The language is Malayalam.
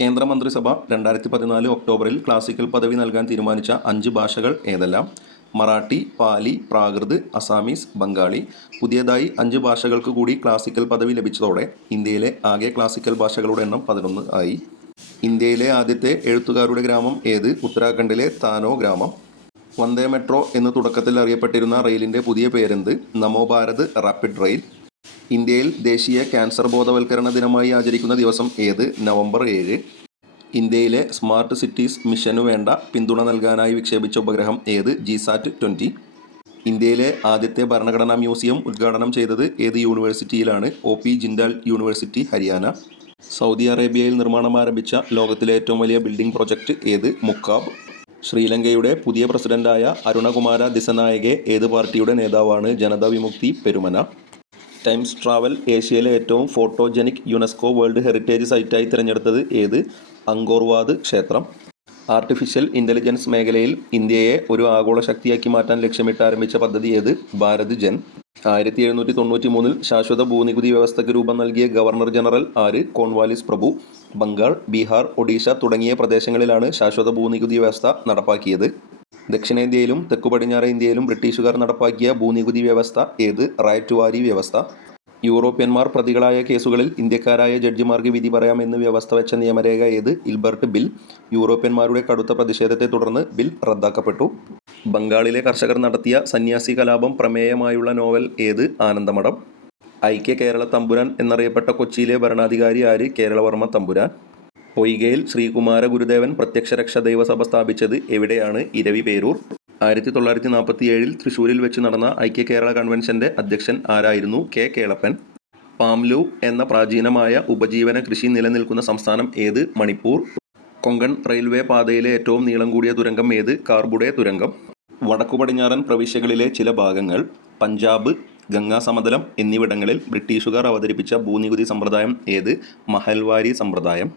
കേന്ദ്രമന്ത്രിസഭ 2014 ഒക്ടോബറിൽ ക്ലാസിക്കൽ പദവി നൽകാൻ തീരുമാനിച്ച 5 ഭാഷകൾ ഏതെല്ലാം? മറാഠി, പാലി, പ്രാകൃത്, അസാമീസ്, ബംഗാളി. പുതിയതായി 5 ഭാഷകൾക്ക് കൂടി ക്ലാസിക്കൽ പദവി ലഭിച്ചതോടെ ഇന്ത്യയിലെ ആകെ ക്ലാസിക്കൽ ഭാഷകളുടെ എണ്ണം 11 ആയി. ഇന്ത്യയിലെ ആദ്യത്തെ എഴുത്തുകാരുടെ ഗ്രാമം ഏത്? ഉത്തരാഖണ്ഡിലെ താനോ ഗ്രാമം. വന്ദേ മെട്രോ എന്ന് തുടക്കത്തിൽ അറിയപ്പെട്ടിരുന്ന റെയിലിൻ്റെ പുതിയ പേരെന്ത്? നമോ ഭാരത് റാപ്പിഡ് റെയിൽ. ഇന്ത്യയിൽ ദേശീയ ക്യാൻസർ ബോധവൽക്കരണ ദിനമായി ആചരിക്കുന്ന ദിവസം ഏത്? നവംബർ 7. ഇന്ത്യയിലെ സ്മാർട്ട് സിറ്റീസ് മിഷനു വേണ്ട പിന്തുണ നൽകാനായി വിക്ഷേപിച്ച ഉപഗ്രഹം ഏത്? GSAT-20. ഇന്ത്യയിലെ ആദ്യത്തെ ഭരണഘടനാ മ്യൂസിയം ഉദ്ഘാടനം ചെയ്തത് ഏത് യൂണിവേഴ്സിറ്റിയിലാണ്? OP Jindal university, Haryana. Saudi അറേബ്യയിൽ നിർമ്മാണം ആരംഭിച്ച ലോകത്തിലെ ഏറ്റവും വലിയ ബിൽഡിംഗ് പ്രൊജക്ട് ഏത്? മുക്കാബ്. ശ്രീലങ്കയുടെ പുതിയ പ്രസിഡന്റായ അരുണകുമാര ദിസനായകെ ഏത് പാർട്ടിയുടെ നേതാവാണ്? ജനതാ വിമുക്തി പെരുമന. ടൈംസ് ട്രാവൽ ഏഷ്യയിലെ ഏറ്റവും ഫോട്ടോജനിക് യുനെസ്കോ വേൾഡ് ഹെറിറ്റേജ് സൈറ്റായി തിരഞ്ഞെടുത്തത് ഏത്? അങ്കോർവാത് ക്ഷേത്രം. ആർട്ടിഫിഷ്യൽ ഇൻ്റലിജൻസ് മേഖലയിൽ ഇന്ത്യയെ ഒരു ആഗോള ശക്തിയാക്കി മാറ്റാൻ ലക്ഷ്യമിട്ട് ആരംഭിച്ച പദ്ധതി ഏത്? ഭാരത് ജൻ. 1793 ശാശ്വത ഭൂനികുതി വ്യവസ്ഥയ്ക്ക് രൂപം നൽകിയ ഗവർണർ ജനറൽ ആര്? കോൺവാലിസ് പ്രഭു. ബംഗാൾ, ബീഹാർ, ഒഡീഷ തുടങ്ങിയ പ്രദേശങ്ങളിലാണ് ശാശ്വത ഭൂനികുതി വ്യവസ്ഥ നടപ്പാക്കിയത്. ദക്ഷിണേന്ത്യയിലും തെക്കു പടിഞ്ഞാറ് ഇന്ത്യയിലും ബ്രിട്ടീഷുകാർ നടപ്പാക്കിയ ഭൂനികുതി വ്യവസ്ഥ ഏത്? റൈറ്റുവാരി വ്യവസ്ഥ. യൂറോപ്യന്മാർ പ്രതികളായ കേസുകളിൽ ഇന്ത്യക്കാരായ ജഡ്ജിമാർക്ക് വിധി പറയാമെന്ന് വ്യവസ്ഥ വെച്ച നിയമരേഖ ഏത്? Ilbert bill. യൂറോപ്യന്മാരുടെ കടുത്ത പ്രതിഷേധത്തെ തുടർന്ന് ബിൽ റദ്ദാക്കപ്പെട്ടു. ബംഗാളിലെ കർഷകർ നടത്തിയ സന്യാസി കലാപം പ്രമേയമായുള്ള നോവൽ ഏത്? ആനന്ദമഠം. ഐക്യ കേരള തമ്പുരാൻ എന്നറിയപ്പെട്ട കൊച്ചിയിലെ ഭരണാധികാരി ആര്? കേരളവർമ്മ തമ്പുരാൻ. പൊയ്കയിൽ ശ്രീകുമാര ഗുരുദേവൻ പ്രത്യക്ഷരക്ഷ ദൈവസഭ സ്ഥാപിച്ചത് എവിടെയാണ്? ഇരവിപേരൂർ. 1947 തൃശ്ശൂരിൽ വെച്ച് നടന്ന ഐക്യ കേരള കൺവെൻഷന്റെ അധ്യക്ഷൻ ആരായിരുന്നു? കെ കേളപ്പൻ. പാംലു എന്ന പ്രാചീനമായ ഉപജീവന കൃഷി നിലനിൽക്കുന്ന സംസ്ഥാനം ഏത്? മണിപ്പൂർ. കൊങ്കൺ റെയിൽവേ പാതയിലെ ഏറ്റവും നീളം കൂടിയ തുരങ്കം ഏത്? കാർബുഡെ തുരങ്കം. വടക്കു പടിഞ്ഞാറൻ പ്രവിശ്യകളിലെ ചില ഭാഗങ്ങൾ, പഞ്ചാബ്, ഗംഗാ സമതലം എന്നിവിടങ്ങളിൽ ബ്രിട്ടീഷുകാർ അവതരിപ്പിച്ച ഭൂനികുതി സമ്പ്രദായം ഏത്? മഹൽവാരി സമ്പ്രദായം.